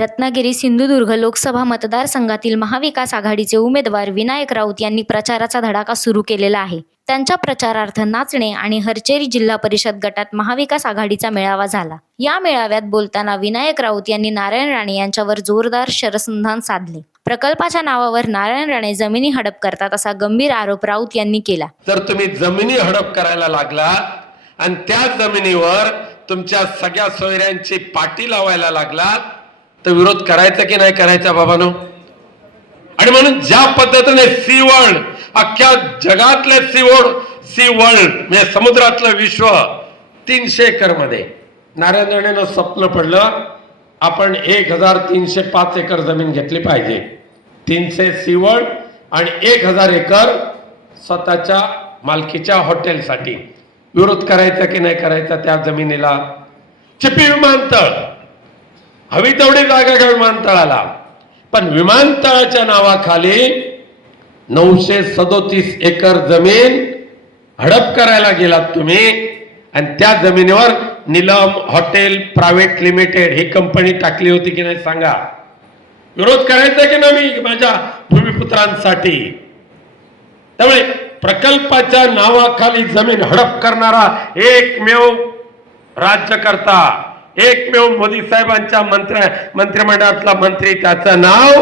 रत्नागिरी सिंधुदुर्ग लोकसभा मतदारसंघातील महाविकास आघाडीचे उमेदवार विनायक राऊत यांनी प्रचाराचा धडाका सुरू केलेला आहे. त्यांच्या प्रचारार्थ नाचणे आणि हरचेरी जिल्हा परिषद गटात महाविकास आघाडीचा मेळावा झाला. या मेळाव्यात बोलताना विनायक राऊत यांनी नारायण राणे यांच्यावर जोरदार शरसंधान साधले. प्रकल्पाच्या नावावर नारायण राणे जमिनी हडप करतात असा गंभीर आरोप राऊत यांनी केला. तर तुम्ही जमिनी हडप करायला लागलात आणि त्या जमिनीवर तुमच्या सगळ्या सोयऱ्यांची पाटी लावायला लागलात तर विरोध करायचा की नाही करायचा बाबांनो? आणि म्हणून ज्या पद्धतीने सी वर्ल्ड, अख्ख्या जगातले सी वर्ल्ड म्हणजे समुद्रातलं विश्व 300 एकर मध्ये नारायण राणेंना स्वप्न पडलं आपण 1305 एकर जमीन घेतली पाहिजे. 300 सी वर्ल्ड आणि 1000 एकर स्वतःच्या मालकीच्या हॉटेलसाठी. विरोध करायचा की नाही करायचा त्या जमिनीला? चिपी विमानतळ, हवी तेवढी जागा घ्या विमानतळाला, पण विमानतळाच्या नावाखाली 937 एकर जमीन हडप करायला गेलात तुम्ही. आणि त्या जमिनीवर नीलम हॉटेल प्रायव्हेट लिमिटेड ही कंपनी टाकली होती की नाही सांगा? विरोध करायचा की नाही माझ्या भूमिपुत्रांसाठी? त्यामुळे प्रकल्पाच्या नावाखाली जमीन हडप करणारा एकमेव राज्यकर्ता, एकमेव मोदी साहेबांच्या मंत्रिमंडळातला मंत्री, त्याचं नाव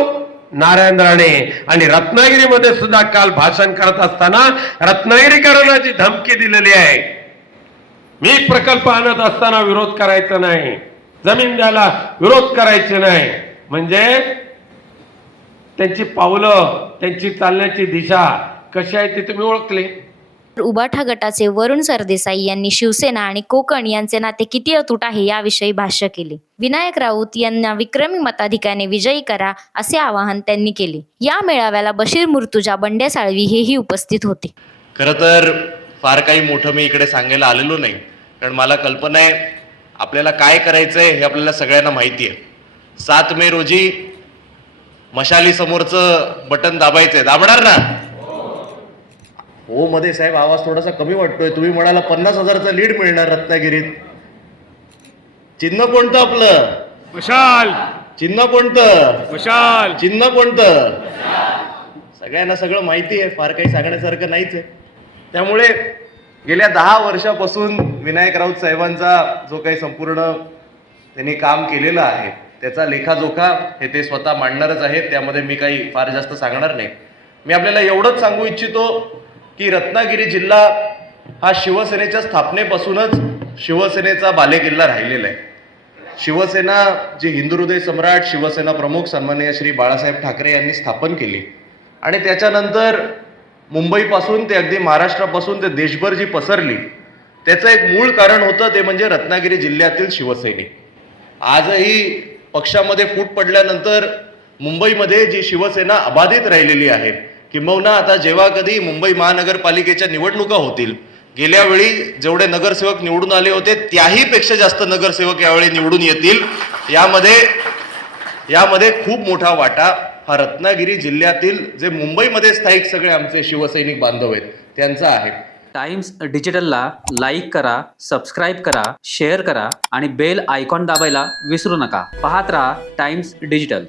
नारायण राणे. आणि रत्नागिरीमध्ये सुद्धा काल भाषण करत असताना रत्नागिरीकरांची धमकी दिलेली आहे. मी प्रकल्प आणत असताना विरोध करायचा नाही, जमीन द्यायला विरोध करायचे नाही. म्हणजे त्यांची पावलं, त्यांची चालण्याची दिशा कशी आहे ते तुम्ही ओळखले. उबाठा गटाचे वरुण सरदेसाई यांनी शिवसेना आणि कोकण यांचे नाते किती अतूट आहे याविषयी भाष्य केले. विनायक राऊत यांना विक्रमी मताधिक्याने विजयी करा असे आवाहन त्यांनी केले. या मेळाव्याला बशीर मुर्तुजा, बंड्या साळवी हेही उपस्थित होते. खरं तर फार काही मोठं मी इकडे सांगायला आलेलो नाही, कारण मला कल्पना आहे आपल्याला काय करायचंय हे आपल्याला सगळ्यांना माहिती आहे. 7 मे रोजी मशाली समोरचं बटन दाबायचंय, दाबणार ना? हो मध्ये साहेब आवाज थोडासा कमी वाटतोय. तुम्ही म्हणाला 50,000चा लीड मिळणार रत्नागिरीत. चिन्ह कोणतं आपलं? मशाल. चिन्ह कोणतं? मशाल. चिन्ह कोणतं? सगळ्यांना सगळं माहिती आहे, फार काही सांगण्यासारखं नाहीच आहे. त्यामुळे गेल्या 10 वर्षापासून विनायक राऊत साहेबांचा जो काही संपूर्ण त्यांनी काम केलेलं आहे त्याचा लेखाजोखा हे ते स्वतः मांडणारच आहेत. त्यामध्ये मी काही फार जास्त सांगणार नाही. मी आपल्याला एवढंच सांगू इच्छितो की रत्नागिरी जिल्हा हा शिवसेनेच्या स्थापनेपासूनच शिवसेनेचा बालेकिल्ला राहिलेला आहे. शिवसेना जी हिंदू हृदय सम्राट, शिवसेना प्रमुख सन्माननीय श्री बाळासाहेब ठाकरे यांनी स्थापन केली आणि त्याच्यानंतर मुंबईपासून ते अगदी महाराष्ट्रापासून ते देशभर जी पसरली, त्याचं एक मूळ कारण होतं ते म्हणजे रत्नागिरी जिल्ह्यातील शिवसैनिक. आजही पक्षामध्ये फूट पडल्यानंतर मुंबईमध्ये जी शिवसेना अबाधित राहिलेली आहे. किंबहुना आता जेव्हा कधी मुंबई महानगरपालिकेच्या निवडणुका होतील, गेल्या वेळी जेवढे नगरसेवक निवडून आले होते त्याही पेक्षा जास्त नगरसेवक यावेळी निवडून येतील. यामध्ये खूप मोठा वाटा हा रत्नागिरी जिल्ह्यातील जे मुंबईमध्ये स्थायिक सगळे आमचे शिवसैनिक बांधव आहेत त्यांचा आहे. टाइम्स डिजिटलला लाईक करा, सबस्क्राईब करा, शेअर करा आणि बेल आयकॉन दाबायला विसरू नका. पाहत रहा टाइम्स डिजिटल.